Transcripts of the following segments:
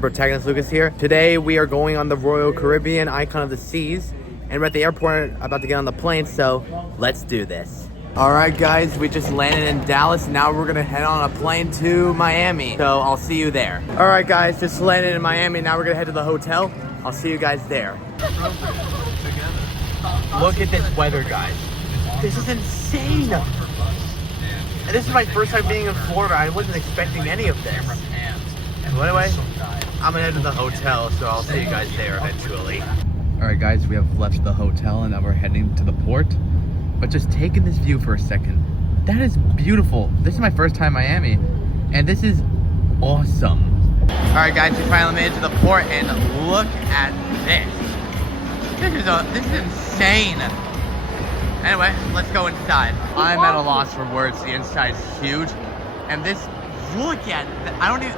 Protagonist Lucas here. Today we are going on the Royal Caribbean, Icon of the Seas, and we're at the airport about to get on the plane, so let's do this. All right guys, we just landed in Dallas. Now we're gonna head on a plane to Miami, so I'll see you there. All right guys, just landed in Miami. Now we're gonna head to the hotel. I'll see you guys there. Look at this weather, guys. This is insane. And this is my first time being in Florida. I wasn't expecting any of this. And anyway, I'm gonna head to the hotel, so I'll see you guys there eventually. All right guys, we have left the hotel and now we're heading to the port. But just taking this view for a second, that is beautiful. This is my first time in Miami, and this is awesome. All right guys, we finally made it to the port, and look at this. This is insane. Anyway, let's go inside. I'm at a loss for words. The inside's huge, and this, look at that. I don't even,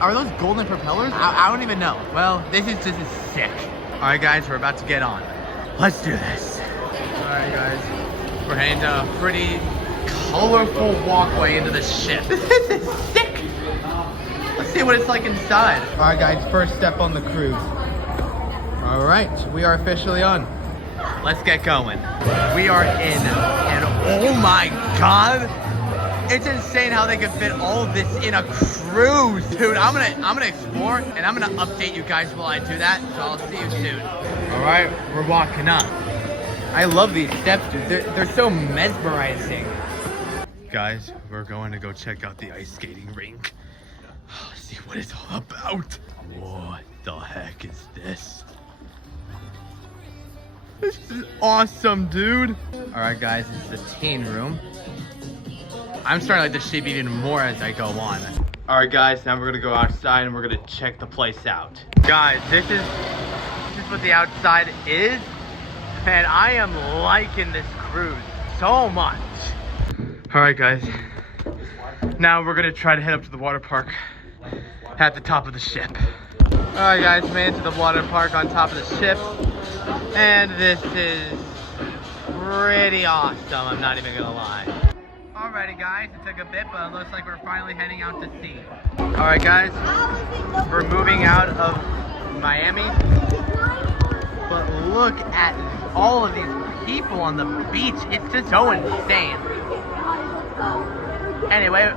are those golden propellers? I don't even know. Well, this is sick. All right guys, we're about to get on. Let's do this. All right guys. We're heading to a pretty colorful walkway into the ship. This is sick! Let's see what it's like inside. All right guys, first step on the cruise. All right, we are officially on. Let's get going. We are in, and oh my God, it's insane how they can fit all of this in a cruise. Dude, I'm gonna explore, and I'm gonna update you guys while I do that, so I'll see you soon. All right, we're walking up. I love these steps, dude. They're so mesmerizing. Guys, we're going to go check out the ice skating rink. See what it's all about. What the heck is this? This is awesome, dude. All right, guys, this is the teen room. I'm starting to like the shape even more as I go on. All right, guys, now we're gonna go outside and we're gonna check the place out. Guys, this is what the outside is. And I am liking this cruise so much. All right, guys. Now we're gonna try to head up to the water park at the top of the ship. All right, guys, made it to the water park on top of the ship. And this is pretty awesome, I'm not even gonna lie. Alrighty, guys, it took a bit, but it looks like we're finally heading out to sea. All right, guys, we're moving out of Miami. But look at all of these people on the beach. It's just so insane. Anyway,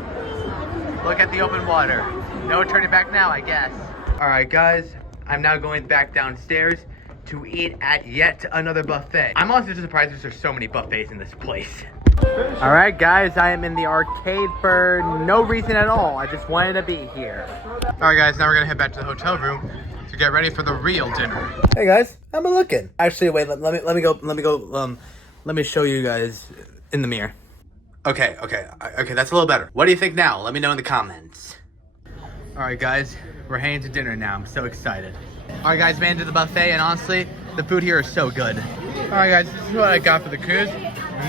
look at the open water. No turning back now, I guess. All right, guys, I'm now going back downstairs to eat at yet another buffet. I'm also just surprised there's so many buffets in this place. All right, guys, I am in the arcade for no reason at all. I just wanted to be here. All right, guys, now we're gonna head back to the hotel room to get ready for the real dinner. Hey guys, how am I looking? Actually, wait, let me show you guys in the mirror. Okay, that's a little better. What do you think now? Let me know in the comments. All right, guys, we're heading to dinner now. I'm so excited. All right, guys, made it to the buffet, and honestly, the food here is so good. All right, guys, this is what I got for the cruise.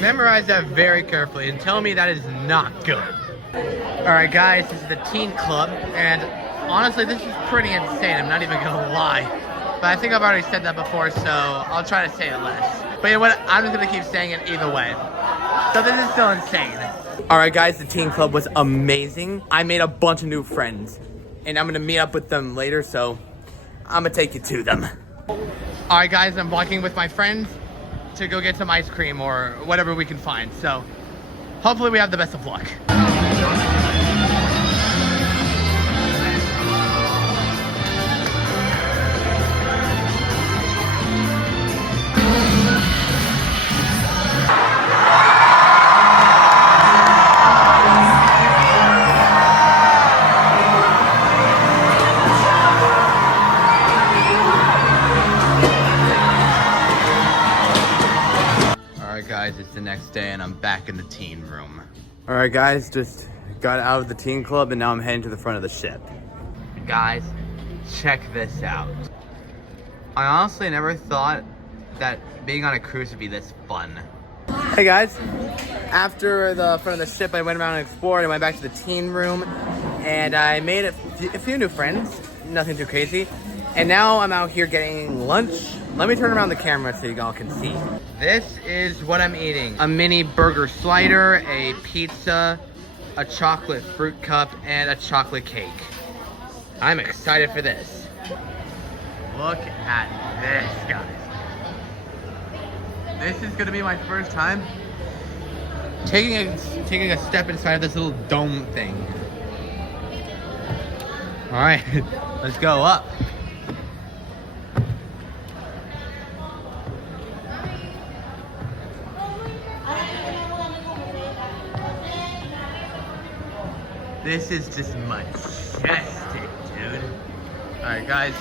Memorize that very carefully and tell me that is not good. All right, guys, this is the teen club, and honestly, this is pretty insane. I'm not even gonna lie. But I think I've already said that before, so I'll try to say it less. But you know what? I'm just gonna keep saying it either way. So this is still insane. All right, guys, the teen club was amazing. I made a bunch of new friends, and I'm gonna meet up with them later, so I'm gonna take you to them. All right, guys, I'm walking with my friends to go get some ice cream or whatever we can find. So hopefully we have the best of luck. Guys, it's the next day and I'm back in the teen room. All right, guys, just got out of the teen club and now I'm heading to the front of the ship. Guys, check this out. I honestly never thought that being on a cruise would be this fun. Hey guys, after the front of the ship, I went around and explored. I went back to the teen room and I made a few new friends, nothing too crazy. And now I'm out here getting lunch. Let me turn around the camera so you all can see. This is what I'm eating. A mini burger slider, a pizza, a chocolate fruit cup, and a chocolate cake. I'm excited for this. Look at this, guys. This is gonna be my first time taking a step inside of this little dome thing. All right, let's go up. This is just majestic, dude. All right, guys,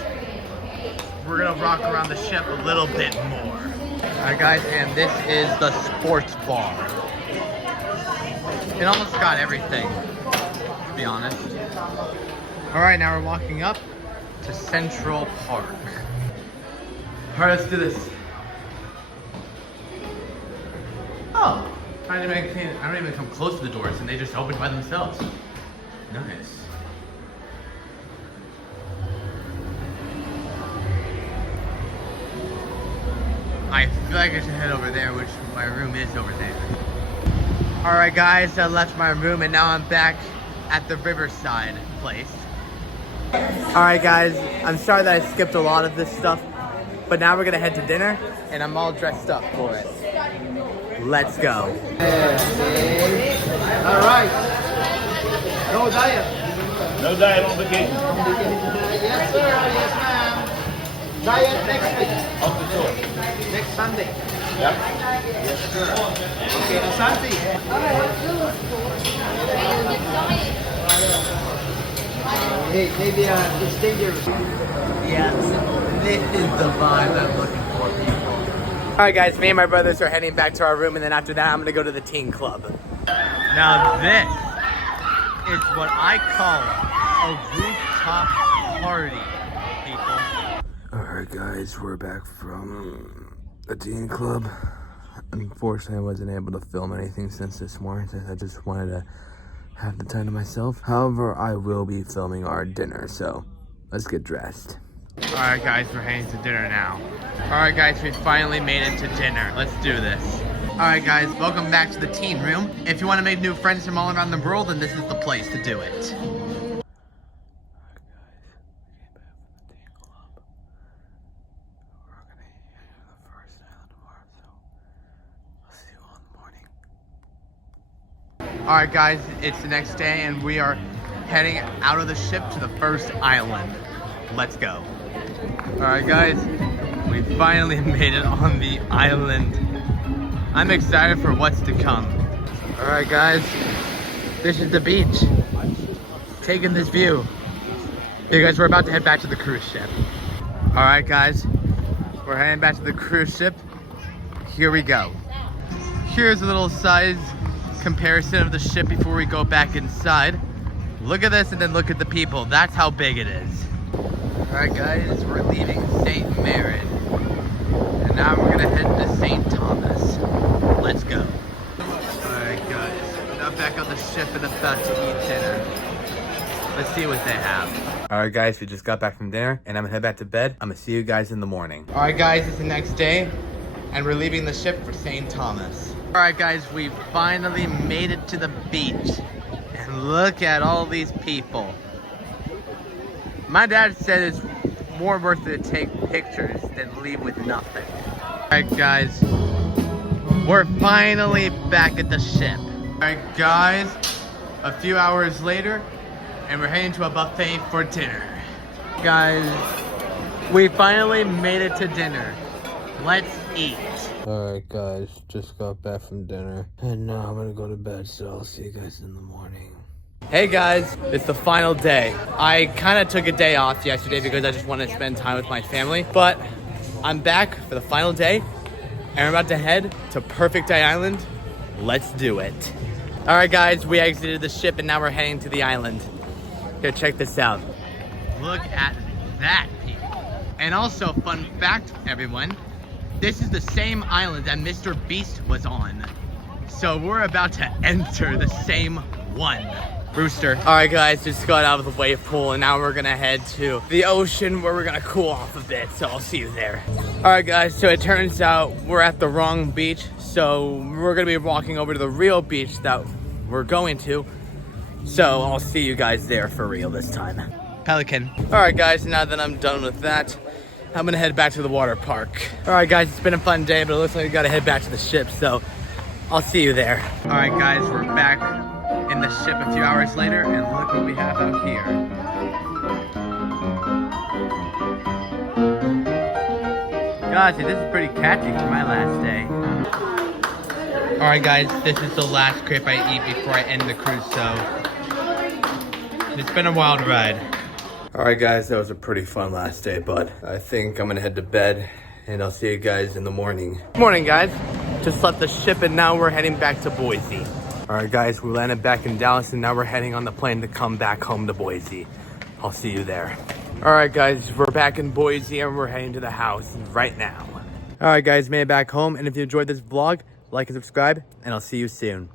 we're gonna rock around the ship a little bit more. All right, guys, and this is the sports bar. It almost got everything, to be honest. All right, now we're walking up to Central Park. All right, let's do this. Oh, I don't even come close to the doors, and they just opened by themselves. Nice. I feel like I should head over there, which my room is over there. All right, guys, I left my room and now I'm back at the Riverside place. All right, guys, I'm sorry that I skipped a lot of this stuff, but now we're gonna head to dinner and I'm all dressed up for it. Let's go. All right. No diet. No diet on vacation. Yes, sir. Yes, ma'am. Diet next week. Off the tour. Next Sunday. Yep. Yes, sir. Okay, Asante. Hey, maybe it's dangerous. Yes, this is the vibe I'm looking for, people. All right, guys, me and my brothers are heading back to our room, and then after that, I'm gonna go to the teen club. Now this is what I call a rooftop party, people. Alright guys, we're back from the teen club. Unfortunately, I wasn't able to film anything since this morning since I just wanted to have the time to myself. However, I will be filming our dinner, so let's get dressed. Alright guys, we're heading to dinner now. Alright guys, we finally made it to dinner. Let's do this. Alright guys, welcome back to the teen room. If you want to make new friends from all around the world, then this is the place to do it. Alright guys, it's the next day and we are heading out of the ship to the first island. Let's go. Alright guys, we finally made it on the island. I'm excited for what's to come. Alright guys, this is the beach. Taking this view. Because we're about to head back to the cruise ship. Alright guys, we're heading back to the cruise ship. Here we go. Here's a little size comparison of the ship before we go back inside. Look at this and then look at the people. That's how big it is. Alright guys, we're leaving St. Mary's. And now we're gonna head to St. Thomas. Let's go. Alright guys, now back on the ship and about to eat dinner. Let's see what they have. Alright guys, we just got back from dinner and I'm gonna head back to bed. I'm gonna see you guys in the morning. Alright guys, it's the next day and we're leaving the ship for St. Thomas. Alright guys, we finally made it to the beach. And look at all these people. My dad said it's more worth it to take pictures than leave with nothing. Alright guys, we're finally back at the ship. Alright guys, a few hours later, and we're heading to a buffet for dinner. Guys, we finally made it to dinner. Let's eat. Alright guys, just got back from dinner. And now I'm gonna go to bed, so I'll see you guys in the morning. Hey guys, it's the final day. I kind of took a day off yesterday because I just wanted to spend time with my family. But I'm back for the final day, and we're about to head to Perfect Day Island. Let's do it. Alright guys, we exited the ship and now we're heading to the island. Here, check this out. Look at that, people. And also, fun fact, everyone, this is the same island that Mr. Beast was on. So we're about to enter the same one. Rooster. Alright guys, just got out of the wave pool and now we're gonna head to the ocean where we're gonna cool off a bit, so I'll see you there. Alright guys, so it turns out we're at the wrong beach, so we're gonna be walking over to the real beach that we're going to. So I'll see you guys there for real this time. Pelican. All right, guys, now that I'm done with that, I'm gonna head back to the water park. All right, guys, it's been a fun day, but it looks like we gotta head back to the ship, so I'll see you there. All right, guys, we're back in the ship a few hours later, and look what we have out here. Gosh, this is pretty catchy for my last day. All right, guys, this is the last crepe I eat before I end the cruise, so it's been a wild ride. All right, guys, that was a pretty fun last day, but I think I'm gonna head to bed, and I'll see you guys in the morning. Morning, guys. Just left the ship, and now we're heading back to Boise. All right, guys, we landed back in Dallas, and now we're heading on the plane to come back home to Boise. I'll see you there. All right, guys, we're back in Boise, and we're heading to the house right now. All right, guys, made it back home, and if you enjoyed this vlog, like and subscribe, and I'll see you soon.